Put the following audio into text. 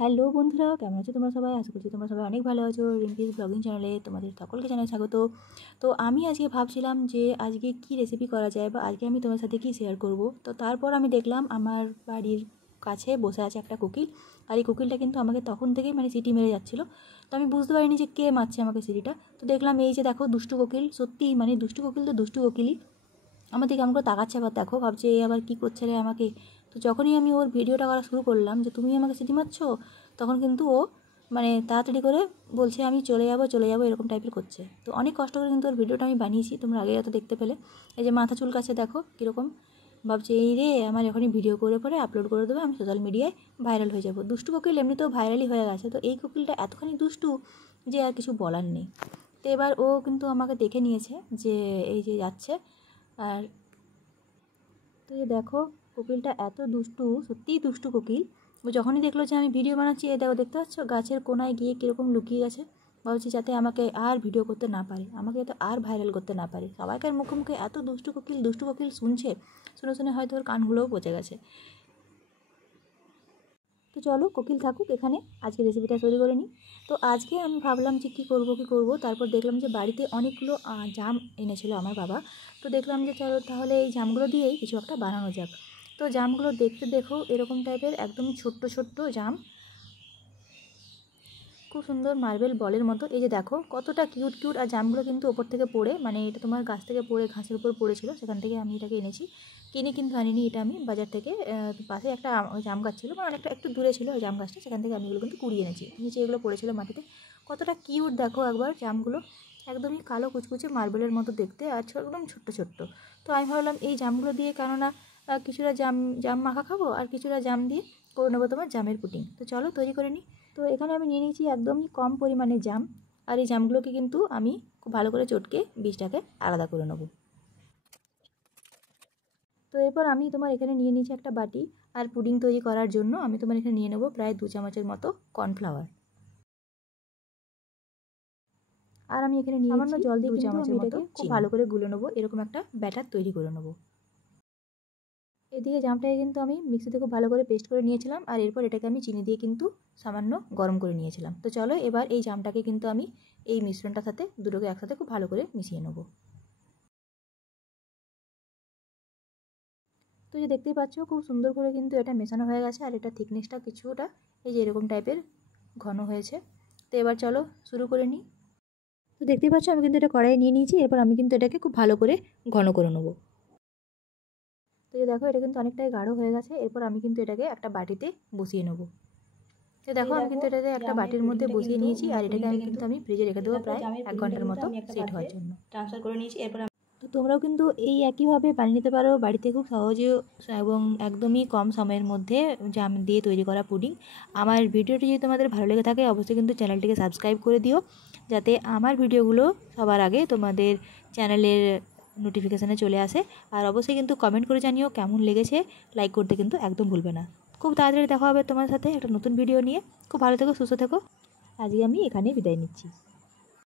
Hello বন্ধুরা, কেমন আছো তোমরা সবাই? আশা করছি তোমরা সবাই অনেক ভালো আছো। রিম্পিস ব্লগিং চ্যানেলে তোমাদের সকলকে জানাই স্বাগত। তো আমি আজকে ভাবছিলাম যে আজকে কি রেসিপি করা যায় বা আজকে আমি তোমার সাথে কি শেয়ার করব। তো তারপর আমি দেখলাম আমার বাড়ির কাছে বসে আছে একটা কোকিল, আর এই কোকিলটা কিন্তু আমাকে তখন থেকেই সিটি মেরে যাচ্ছিলো। তো আমি বুঝতে পারিনি যে কে মারছে আমাকে সিটিটা। তো দেখলাম এই যে দেখো দুষ্টু কোকিল, সত্যিই দুষ্টু কোকিল তো দুষ্টু কোকিলই আমার দিকে আমাকে তাকাচ্ছে। আবার দেখো ভাবছে এ আবার কী করছে রে আমাকে। তো যখনই আমি ওর ভিডিওটা করা শুরু করলাম যে তুমি আমাকে সিটি মারছো, তখন কিন্তু ও তাড়াতাড়ি করে বলছে আমি চলে যাবো এরকম টাইপের করছে। তো অনেক কষ্ট করে কিন্তু ওর ভিডিওটা আমি বানিয়েছি, তোমরা আগে হয়তো দেখতে পেলে। এই যে মাথা চুলকাচ্ছে দেখো কীরকম, ভাবছে এই রে আমার এখনই ভিডিও করে পরে আপলোড করে দেবো, আমি সোশ্যাল মিডিয়ায় ভাইরাল হয়ে যাবো। দুষ্টু কোকিল এমনিতেও ভাইরালই হয়ে গেছে, তো এই কোকিলটা এতখানি দুষ্টু যে আর কিছু বলার নেই। তো এবার ও কিন্তু আমাকে দেখে নিয়েছে যে এই যে যাচ্ছে। আর তো এই দেখো কোকিলটা এত দুষ্টু, সত্যিই দুষ্টু কোকিল। ও যখনই দেখলো যে আমি ভিডিও বানাচ্ছি, এ দেখো দেখতে পাচ্ছ গাছের কোনায় গিয়ে কীরকম লুকিয়ে গেছে। ভাবছি যাতে আমাকে আর ভিডিও করতে না পারে, আমাকে যাতে আর ভাইরাল করতে না পারে। সবাইকার মুখে মুখে এত দুষ্টু কোকিল শুনছে, শুনে শুনে হয়তো ওর কানগুলোও পচে গেছে। তো চলো কোকিল থাকুক এখানে, আজকে রেসিপিটা তৈরি করে নিই। তো আজকে আমি ভাবলাম যে কী করব। তারপর দেখলাম যে বাড়িতে অনেকগুলো জাম এনেছিল আমার বাবা। তো দেখলাম যে চলো তাহলে এই জামগুলো দিয়েই কিছু একটা বানানো যাক। তো জামগুলো দেখতে দেখো এরকম টাইপের একদম ছোট্ট ছোট্ট জাম, খুব সুন্দর মার্বেল বলের মতো। এই যে দেখো কতটা কিউট কিউট। আর জামগুলো কিন্তু ওপর থেকে পড়ে, এটা তোমার গাছ থেকে পড়ে ঘাসের উপর পড়েছিল, সেখান থেকে আমি এটাকে এনেছি। কিনে কিন্তু আনিনি, এটা আমি বাজার থেকে পাশে একটা জাম গাছ ছিল, অনেকটা একটু দূরে ছিল ওই জাম গাছটা, সেখান থেকে আমি এগুলো কিন্তু কুড়িয়ে এনেছি। নিচে এগুলো পড়েছিল মাটিতে। কতটা কিউট দেখো একবার জামগুলো, একদমই কালো কুচকুচে মার্বেলের মতো দেখতে, আর একদম ছোট্ট ছোট্ট। তো আমি ভাবলাম এই জামগুলো দিয়ে কেননা কিছুটা জাম মাখা খাবো, আর কিছুটা জাম দিয়ে করে নেবো তোমার জামের পুডিং। তো চলো তৈরি করে নিই। তো এখানে আমি নিয়ে নিয়েছি একদমই কম পরিমাণে জাম, আর এই জামগুলোকে কিন্তু আমি খুব ভালো করে চটকে বীজটাকে আলাদা করে নেব। তো এরপর আমি তোমার এখানে নিয়ে নিয়েছি একটা বাটি, আর পুডিং তৈরি করার জন্য আমি তোমার এখানে নিয়ে নেব প্রায় 2 চামচের মতো কর্নফ্লাওয়ার। আর আমি এখানে নিয়ে সামান্য জল দিয়ে কিন্তু আমি এটাকে খুব ভালো করে গুলে নেবো, এরকম একটা ব্যাটার তৈরি করে নেবো। এদিকে জামটাকে কিন্তু আমি মিক্সিতে খুব ভালো করে পেস্ট করে নিয়েছিলাম, আর এরপর এটাকে আমি চিনি দিয়ে কিন্তু সামান্য গরম করে নিয়েছিলাম। তো চলো এবার এই জামটাকে কিন্তু আমি এই মিশ্রণটার সাথে দুটোকে একসাথে খুব ভালো করে মিশিয়ে নেব। তো যে দেখতেই পাচ্ছ খুব সুন্দর করে কিন্তু এটা মেশানো হয়ে গেছে, আর এটা থিকনেসটা কিছুটা এই যে এরকম টাইপের ঘন হয়েছে। তো এবার চলো শুরু করে নিই। তো দেখতেই পাচ্ছ আমি কিন্তু এটা কড়াইয়ে নিয়ে নিয়েছি, এরপর আমি কিন্তু এটাকে খুব ভালো করে ঘন করে নেবো। তো এই দেখো এটা কিন্তু অনেকটাই গাঢ় হয়ে গেছে, এরপর আমি কিন্তু এটাকে একটা বাটিতে বসিয়ে নেব। তো দেখো আমি কিন্তু এটাকে একটা বাটির মধ্যে বসিয়ে নিয়েছি, আর এটাকে আমি ফ্রিজে রেখে দেবো প্রায় 1 ঘন্টার মতো সেট হওয়ার জন্য। ট্রান্সফার করে নিয়েছি। এরপর তো তোমরাও কিন্তু এই একইভাবে বানিয়ে নিতে পারো বাড়িতে খুব সহজে এবং একদমই কম সময়ের মধ্যে জাম দিয়ে তৈরি করা পুডিং। আমার ভিডিওটি যদি তোমাদের ভালো লেগে থাকে অবশ্যই কিন্তু চ্যানেলটিকে সাবস্ক্রাইব করে দিও, যাতে আমার ভিডিওগুলো সবার আগে তোমাদের চ্যানেলের নোটিফিকেশানে চলে আসে। আর অবশ্যই কিন্তু কমেন্ট করে জানিও কেমন লেগেছে, লাইক করতে কিন্তু একদম ভুলবে না। খুব তাড়াতাড়ি দেখা হবে তোমার সাথে একটা নতুন ভিডিও নিয়ে। খুব ভালো থেকো, সুস্থ থেকো। আজকে আমি এখানেই বিদায় নিচ্ছি।